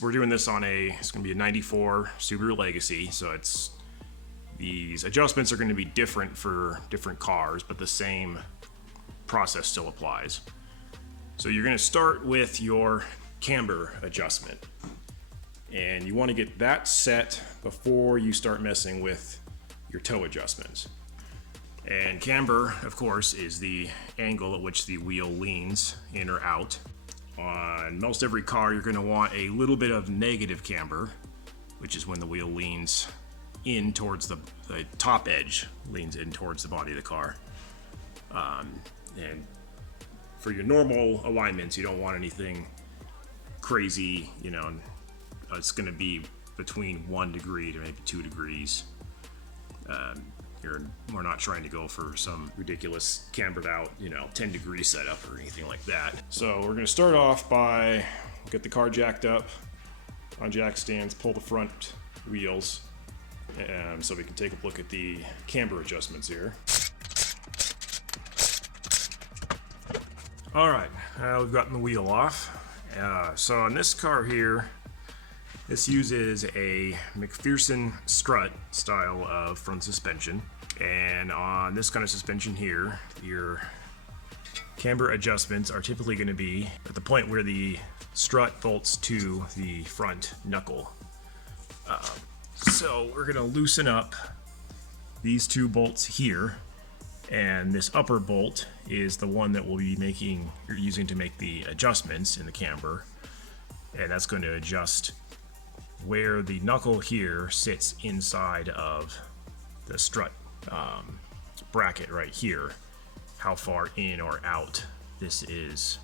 We're doing this on it's going to be a 94 Subaru Legacy, so these adjustments are going to be different for different cars, but the same process still applies. So you're going to start with your camber adjustment, and you want to get that set before you start messing with your toe adjustments. And camber, of course, is the angle at which the wheel leans in or out. On most every car, you're going to want a little bit of negative camber, which is when the wheel leans in towards the top edge, leans in towards the body of the car. And for your normal alignments, you don't want anything crazy, you know, it's going to be between 1 degree to maybe 2 degrees. We're not trying to go for some ridiculous cambered out, 10 degree setup or anything like that. So we're going to start off by get the car jacked up on jack stands, pull the front wheels, so we can take a look at the camber adjustments here. All right, we've gotten the wheel off. So on this car here, this uses a McPherson strut style of front suspension. And on this kind of suspension here, your camber adjustments are typically going to be at the point where the strut bolts to the front knuckle. So we're going to loosen up these two bolts here, and this upper bolt is the one that we'll be using to make the adjustments in the camber, and that's going to adjust where the knuckle here sits inside of the strut bracket right here, how far in or out this is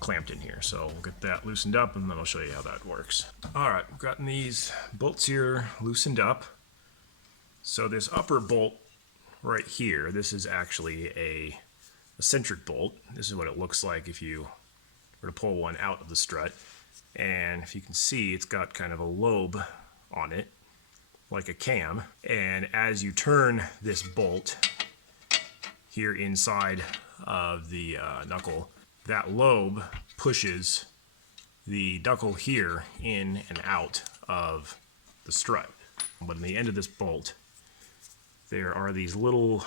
clamped in here. So we'll get that loosened up and then I'll show you how that works. All right, we've gotten these bolts here loosened up. So this upper bolt right here, this is actually a eccentric bolt. This is what it looks like if you were to pull one out of the strut. And if you can see, it's got kind of a lobe on it, like a cam. And as you turn this bolt here inside of the knuckle, that lobe pushes the knuckle here in and out of the strut. But in the end of this bolt, there are these little,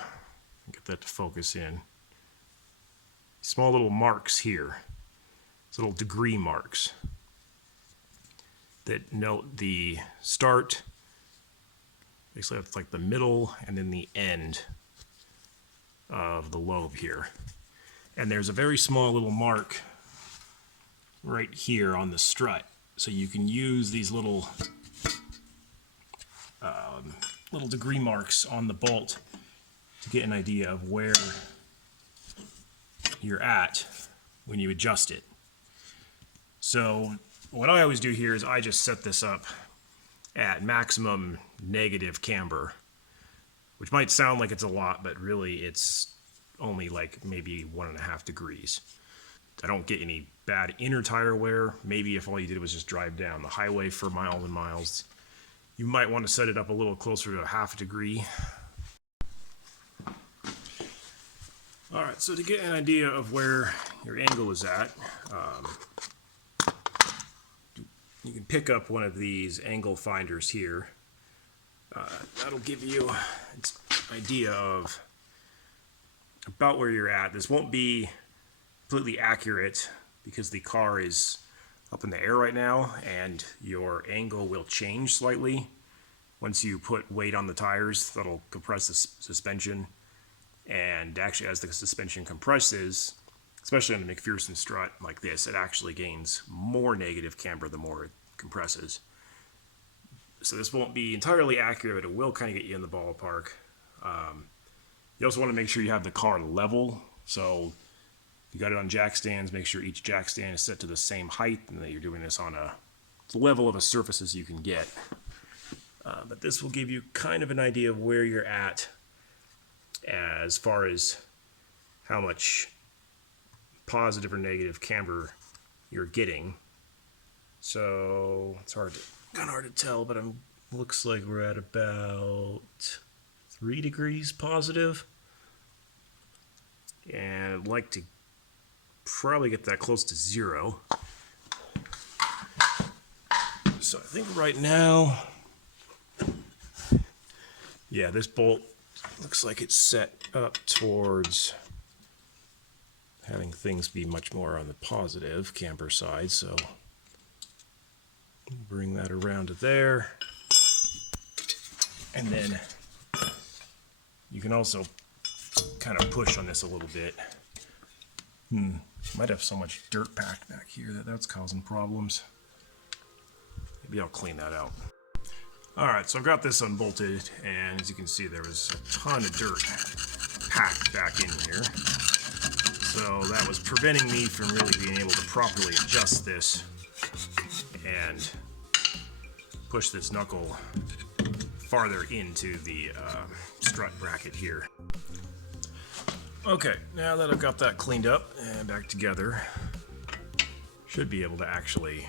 get that to focus in, small little marks here, these little degree marks that note the start. Basically, it's like the middle and then the end of the lobe here. And there's a very small little mark right here on the strut. So you can use these little degree marks on the bolt to get an idea of where you're at when you adjust it. So what I always do here is I just set this up at maximum negative camber, which might sound like it's a lot, but really it's only like maybe 1.5 degrees. I don't get any bad inner tire wear. Maybe if all you did was just drive down the highway for miles and miles, you might want to set it up a little closer to 0.5 degree. All right, so to get an idea of where your angle is at, you can pick up one of these angle finders here. That'll give you an idea of about where you're at. This won't be completely accurate because the car is up in the air right now and your angle will change slightly once you put weight on the tires. That'll compress the suspension, and actually as the suspension compresses, especially on the McPherson strut like this, it actually gains more negative camber the more it compresses. So this won't be entirely accurate, but it will kind of get you in the ballpark. You also want to make sure you have the car level. So if you got it on jack stands, make sure each jack stand is set to the same height and that you're doing this on a level of a surface as you can get. But this will give you kind of an idea of where you're at as far as how much positive or negative camber you're getting. So it's kind of hard to tell, but it looks like we're at about 3 degrees positive. And I'd like to probably get that close to 0. So I think right now, yeah, this bolt looks like it's set up towards having things be much more on the positive camber side, so bring that around to there. And then you can also kind of push on this a little bit. Might have so much dirt packed back here that's causing problems. Maybe I'll clean that out. Alright, so I've got this unbolted, and as you can see, there was a ton of dirt packed back in here. So that was preventing me from really being able to properly adjust this and push this knuckle farther into the strut bracket here. Okay, now that I've got that cleaned up and back together, should be able to actually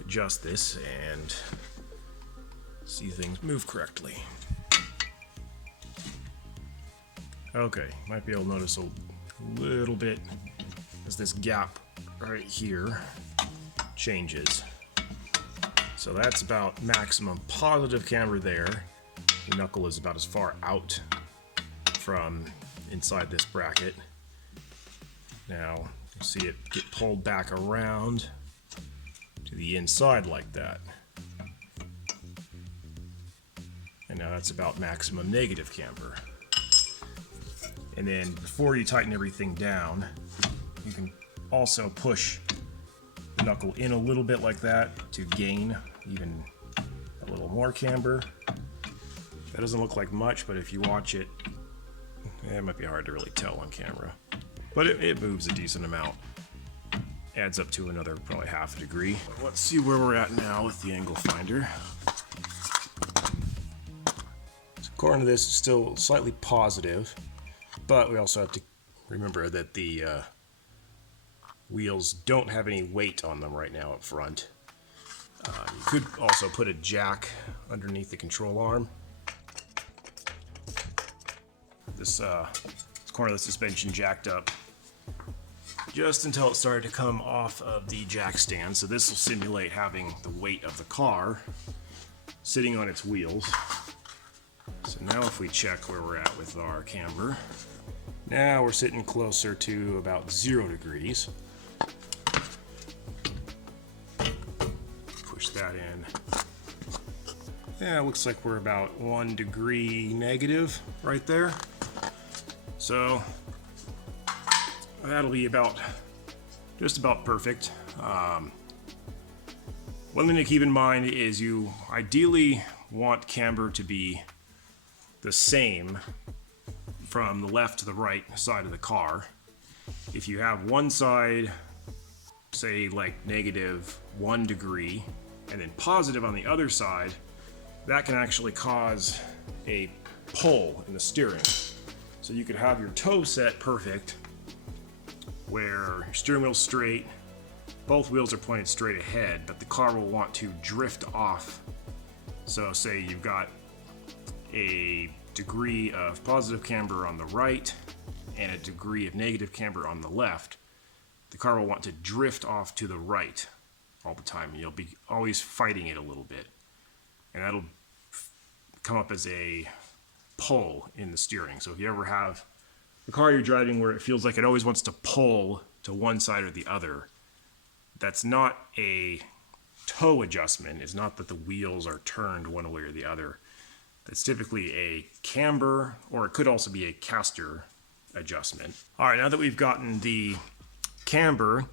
adjust this and see things move correctly. Okay, might be able to notice a little bit as this gap right here changes. So that's about maximum positive camber there. The knuckle is about as far out from inside this bracket. Now you see it get pulled back around to the inside like that. And now that's about maximum negative camber. And then before you tighten everything down, you can also push the knuckle in a little bit like that to gain even a little more camber. That doesn't look like much, but if you watch it, it might be hard to really tell on camera. But it moves a decent amount. Adds up to another probably half a degree. Let's see where we're at now with the angle finder. So according to this, it's still slightly positive, but we also have to remember that the wheels don't have any weight on them right now up front. You could also put a jack underneath the control arm. This corner of the suspension jacked up just until it started to come off of the jack stand. So this will simulate having the weight of the car sitting on its wheels. So now if we check where we're at with our camber, now we're sitting closer to about 0 degrees. Push that in. Yeah, it looks like we're about 1 degree negative right there. So that'll be just about perfect. One thing to keep in mind is you ideally want camber to be the same from the left to the right side of the car. If you have one side, say like -1 degree, and then positive on the other side, that can actually cause a pull in the steering. So you could have your toe set perfect, where your steering wheel's straight, both wheels are pointed straight ahead, but the car will want to drift off. So say you've got a degree of positive camber on the right and a degree of negative camber on the left, the car will want to drift off to the right all the time. You'll be always fighting it a little bit, and that'll come up as a pull in the steering. So if you ever have a car you're driving where it feels like it always wants to pull to one side or the other, that's not a toe adjustment. It's not that the wheels are turned one way or the other. That's typically a camber, or it could also be a caster adjustment. All right, now that we've gotten the camber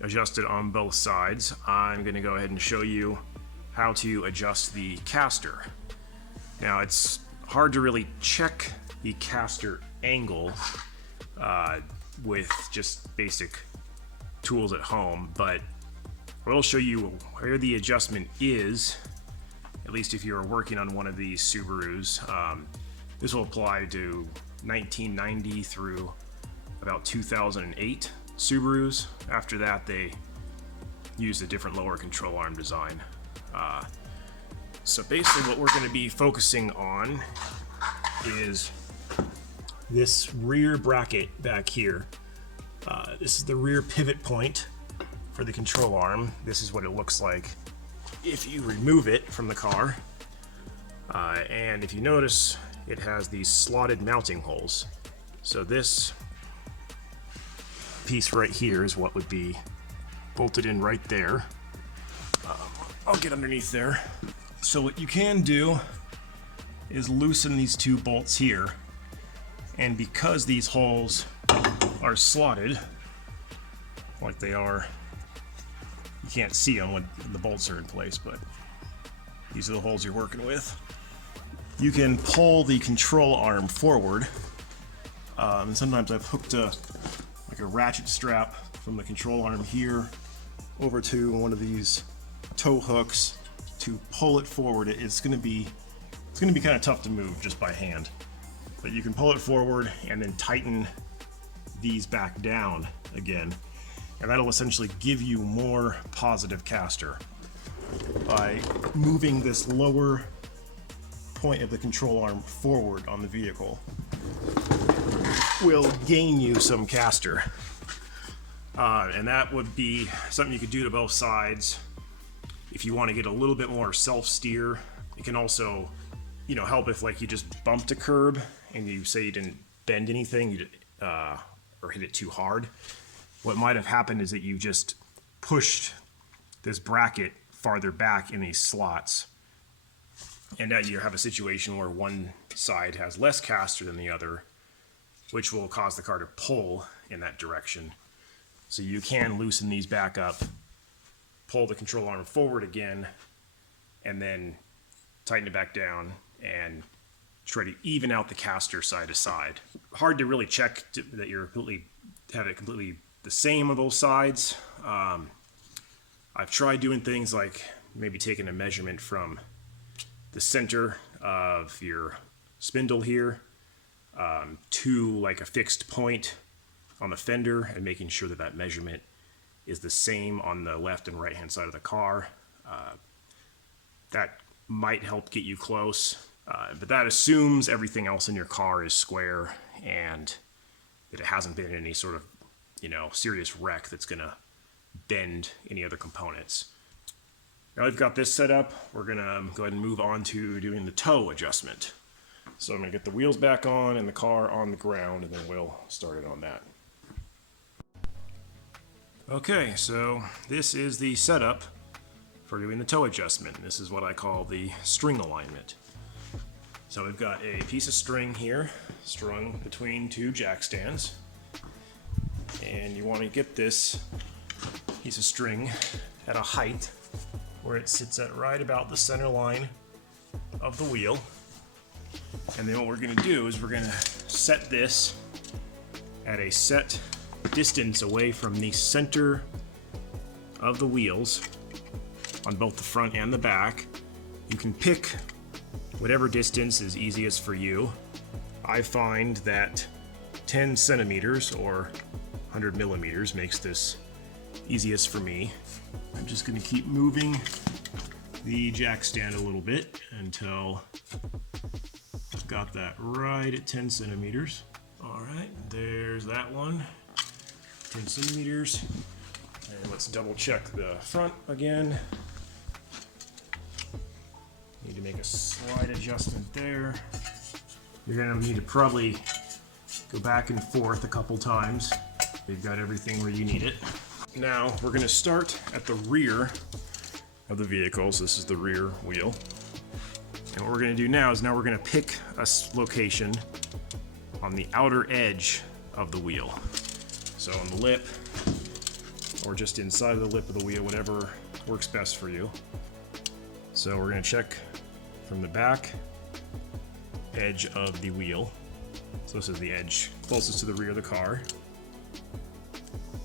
adjusted on both sides, I'm going to go ahead and show you how to adjust the caster. Now, it's hard to really check the caster angle with just basic tools at home, but I will show you where the adjustment is, at least if you're working on one of these Subarus. This will apply to 1990 through about 2008 Subarus. After that, they used a different lower control arm design. So basically what we're going to be focusing on is this rear bracket back here. This is the rear pivot point for the control arm. This is what it looks like if you remove it from the car. And if you notice, it has these slotted mounting holes. So this piece right here is what would be bolted in right there. I'll get underneath there. So what you can do is loosen these two bolts here. And because these holes are slotted, like they are, you can't see them when the bolts are in place, but these are the holes you're working with. You can pull the control arm forward. And sometimes I've hooked a ratchet strap from the control arm here over to one of these tow hooks to pull it forward. It's going to be kind of tough to move just by hand, but you can pull it forward and then tighten these back down again, and that'll essentially give you more positive caster. By moving this lower point of the control arm forward on the vehicle will gain you some caster, and that would be something you could do to both sides. If you want to get a little bit more self-steer, it can also, help if like you just bumped a curb and you say you didn't bend anything, or hit it too hard. What might have happened is that you just pushed this bracket farther back in these slots, and now you have a situation where one side has less caster than the other, which will cause the car to pull in that direction. So you can loosen these back up, pull the control arm forward again, and then tighten it back down and try to even out the caster side to side. Hard to really check that you're have it completely the same on both sides. I've tried doing things like maybe taking a measurement from the center of your spindle here to like a fixed point on the fender, and making sure that that measurement is the same on the left and right hand side of the car. That might help get you close, but that assumes everything else in your car is square and that it hasn't been in any sort of serious wreck that's gonna bend any other components. Now we've got this set up, we're gonna go ahead and move on to doing the toe adjustment. So I'm gonna get the wheels back on and the car on the ground, and then we'll start it on that. Okay, so this is the setup for doing the toe adjustment. This is what I call the string alignment. So we've got a piece of string here strung between two jack stands, and you want to get this piece of string at a height where it sits at right about the center line of the wheel. And then what we're going to do is we're going to set this at a set distance away from the center of the wheels on both the front and the back. You can pick whatever distance is easiest for you. I find that 10 centimeters or 100 millimeters makes this easiest for me. I'm just going to keep moving the jack stand a little bit until I've got that right at 10 centimeters. Alright, there's that one, 10 centimeters. And let's double check the front again. Need to make a slight adjustment there. You're going to need to probably go back and forth a couple times. You've got everything where you need it. Now we're going to start at the rear of the vehicle. So this is the rear wheel. And what we're going to do now is we're going to pick a location on the outer edge of the wheel. So on the lip, or just inside of the lip of the wheel, whatever works best for you. So we're going to check from the back edge of the wheel. So this is the edge closest to the rear of the car.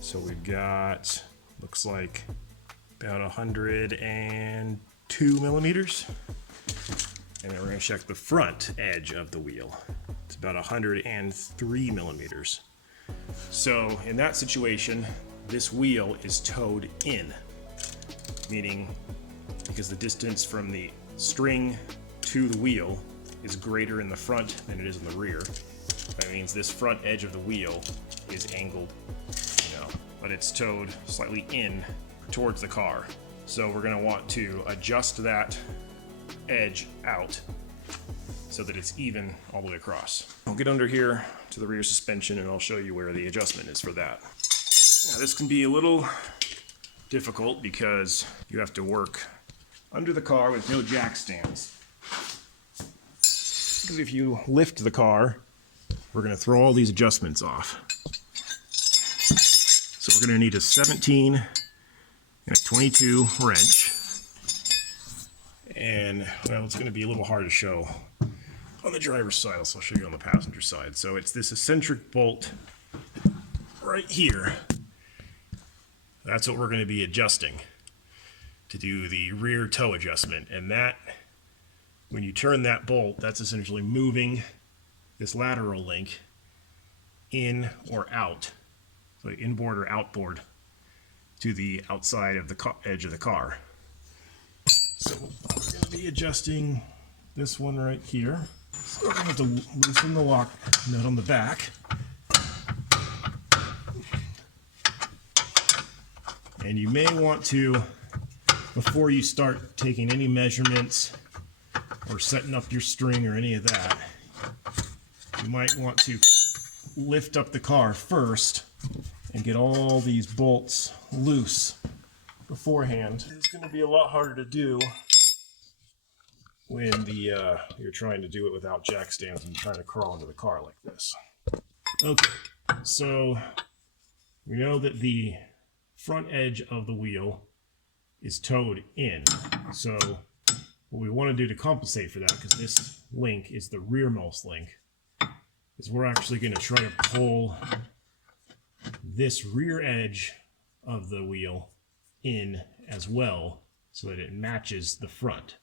So we've got, looks like about 102 millimeters. And then we're going to check the front edge of the wheel. It's about 103 millimeters. So in that situation, this wheel is towed in, meaning because the distance from the string to the wheel is greater in the front than it is in the rear. That means this front edge of the wheel is angled, but it's towed slightly in towards the car. So we're going to want to adjust that edge out so that it's even all the way across. I'll get under here to the rear suspension and I'll show you where the adjustment is for that. Now this can be a little difficult because you have to work under the car with no jack stands. Because if you lift the car, we're going to throw all these adjustments off. So we're going to need a 17 and a 22 wrench. And, well, it's going to be a little hard to show on the driver's side, so I'll show you on the passenger side. So it's this eccentric bolt right here. That's what we're going to be adjusting to do the rear toe adjustment. And that, when you turn that bolt, that's essentially moving this lateral link in or out, so inboard or outboard, to the outside of the edge of the car. So we're going to be adjusting this one right here. So we're going to have to loosen the lock nut on the back. And you may want to, before you start taking any measurements or setting up your string or any of that, you might want to lift up the car first and get all these bolts loose beforehand. It's going to be a lot harder to do when you're trying to do it without jack stands and trying to crawl into the car like this. Okay, so we know that the front edge of the wheel is towed in. So what we want to do to compensate for that, because this link is the rearmost link, is we're actually going to try to pull this rear edge of the wheel in as well so that it matches the front.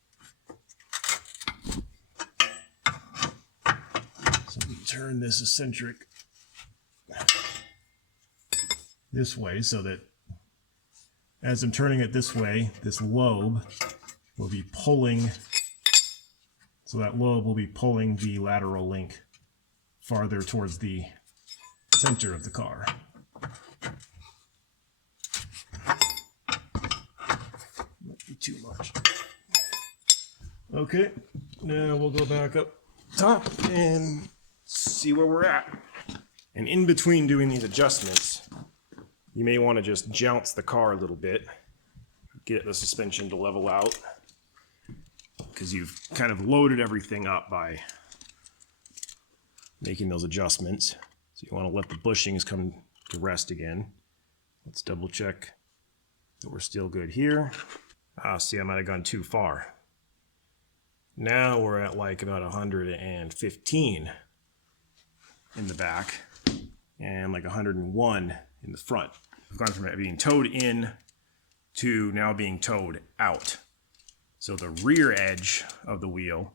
So we turn this eccentric this way so that as I'm turning it this way, this lobe will be pulling, so that lobe will be pulling the lateral link farther towards the center of the car. Might be too much. Okay, now we'll go back up top and see where we're at. And in between doing these adjustments, you may want to just jounce the car a little bit, get the suspension to level out, because you've kind of loaded everything up by making those adjustments. So you want to let the bushings come to rest again. Let's double check that we're still good here. See, I might have gone too far. Now we're at like about 115 in the back and like 101 in the front. We've gone from it being towed in to now being towed out. So the rear edge of the wheel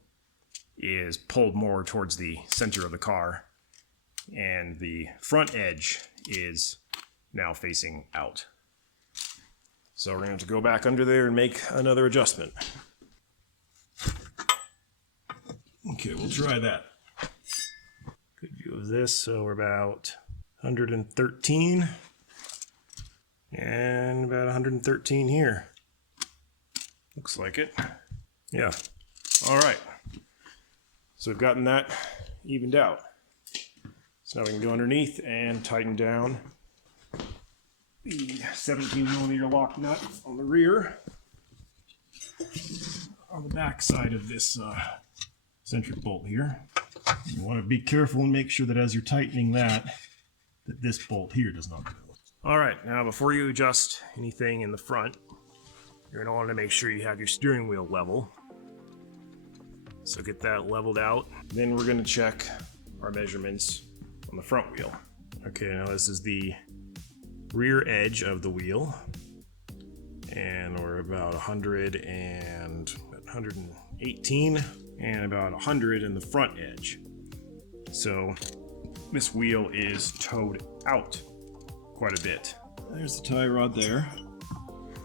is pulled more towards the center of the car, and the front edge is now facing out. So we're going to have to go back under there and make another adjustment. Okay, we'll try that. Good view of this. So we're about 113 and about 113 here. Looks like it. Yeah. All right. So we've gotten that evened out. So now we can go underneath and tighten down the 17mm lock nut on the rear, on the back side of this eccentric bolt here. You want to be careful and make sure that as you're tightening that this bolt here does not go. All right, now before you adjust anything in the front, you're going to want to make sure you have your steering wheel level. So get that leveled out. Then we're going to check our measurements on the front wheel. Okay, now this is the rear edge of the wheel, and we're about 118 and about 100 in the front edge. So this wheel is towed out quite a bit. There's the tie rod there.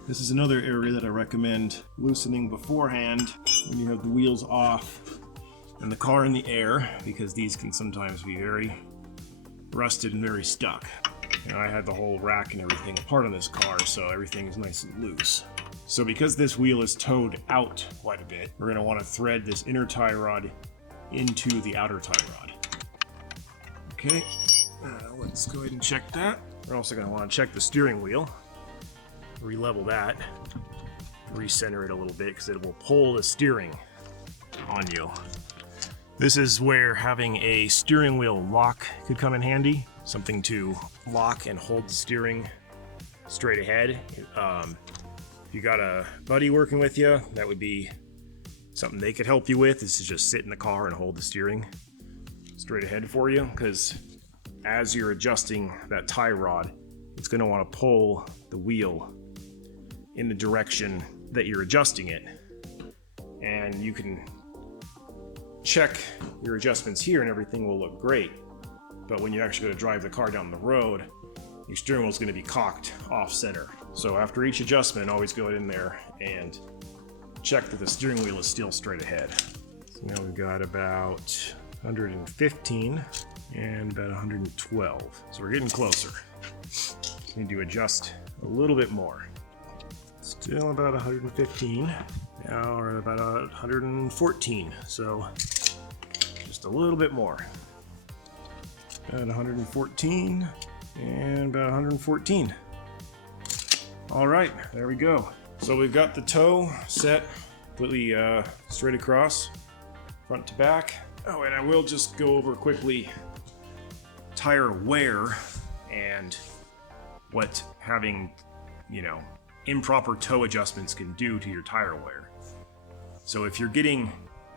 This is another area that I recommend loosening beforehand when you have the wheels off and the car in the air, because these can sometimes be very rusted and very stuck. And I had the whole rack and everything apart on this car, so everything is nice and loose. So because this wheel is towed out quite a bit, we're going to want to thread this inner tie rod into the outer tie rod. Okay, let's go ahead and check that. We're also going to want to check the steering wheel, re-level that, recenter it a little bit because it will pull the steering on you. This is where having a steering wheel lock could come in handy. Something to lock and hold the steering straight ahead. If you got a buddy working with you, that would be something they could help you with, is to just sit in the car and hold the steering straight ahead for you, because as you're adjusting that tie rod, it's going to want to pull the wheel in the direction that you're adjusting it. And you can check your adjustments here and everything will look great. But when you actually go to drive the car down the road, your steering wheel is going to be cocked off center. So after each adjustment, always go in there and check that the steering wheel is still straight ahead. So now we've got about 115 and about 112. So we're getting closer. Need to adjust a little bit more. Still about 115. Now we're about 114. So just a little bit more. About 114 and about 114. All right, there we go. So we've got the toe set completely straight across, front to back. Oh, and I will just go over quickly tire wear and what having, improper toe adjustments can do to your tire wear. So if you're getting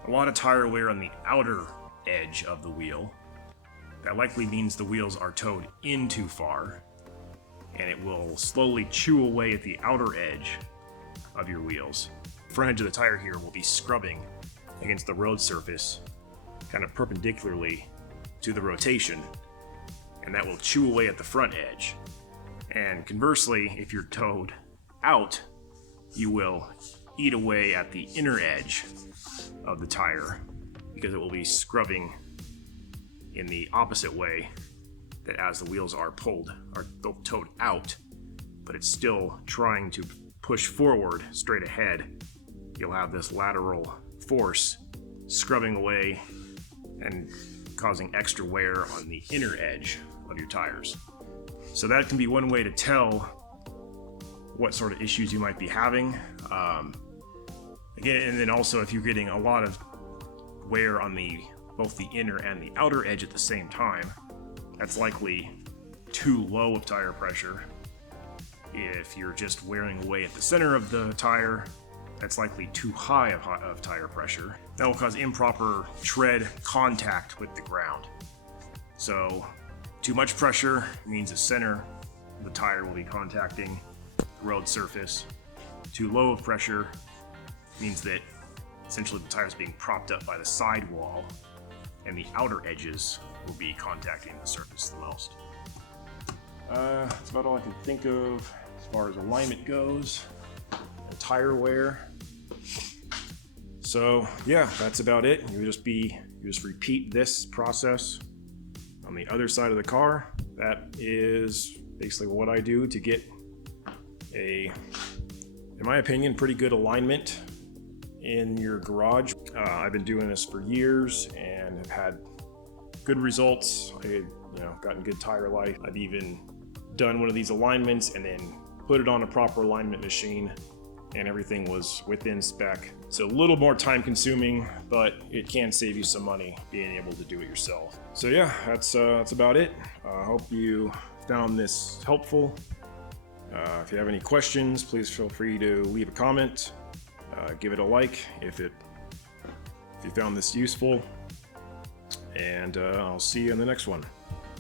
a lot of tire wear on the outer edge of the wheel, that likely means the wheels are towed in too far, and it will slowly chew away at the outer edge of your wheels. The front edge of the tire here will be scrubbing against the road surface, kind of perpendicularly to the rotation, and that will chew away at the front edge. And conversely, if you're towed out, you will eat away at the inner edge of the tire because it will be scrubbing in the opposite way, that as the wheels are towed out, but it's still trying to push forward straight ahead. You'll have this lateral force scrubbing away and causing extra wear on the inner edge of your tires. So that can be one way to tell what sort of issues you might be having. Again, and then also if you're getting a lot of wear on both the inner and the outer edge at the same time, that's likely too low of tire pressure. If you're just wearing away at the center of the tire, that's likely too high of tire pressure. That will cause improper tread contact with the ground. So too much pressure means the center of the tire will be contacting the road surface. Too low of pressure means that essentially the tire is being propped up by the sidewall, and the outer edges will be contacting the surface the most. That's about all I can think of as far as alignment goes and tire wear. So yeah, that's about it. You just repeat this process on the other side of the car. That is basically what I do to get in my opinion, pretty good alignment in your garage. I've been doing this for years and have had good results. I've gotten good tire life. I've even done one of these alignments and then put it on a proper alignment machine, and everything was within spec. It's a little more time consuming, but it can save you some money being able to do it yourself. So yeah, that's about it. I hope you found this helpful. If you have any questions, please feel free to leave a comment. Give it a like if you found this useful, and I'll see you in the next one.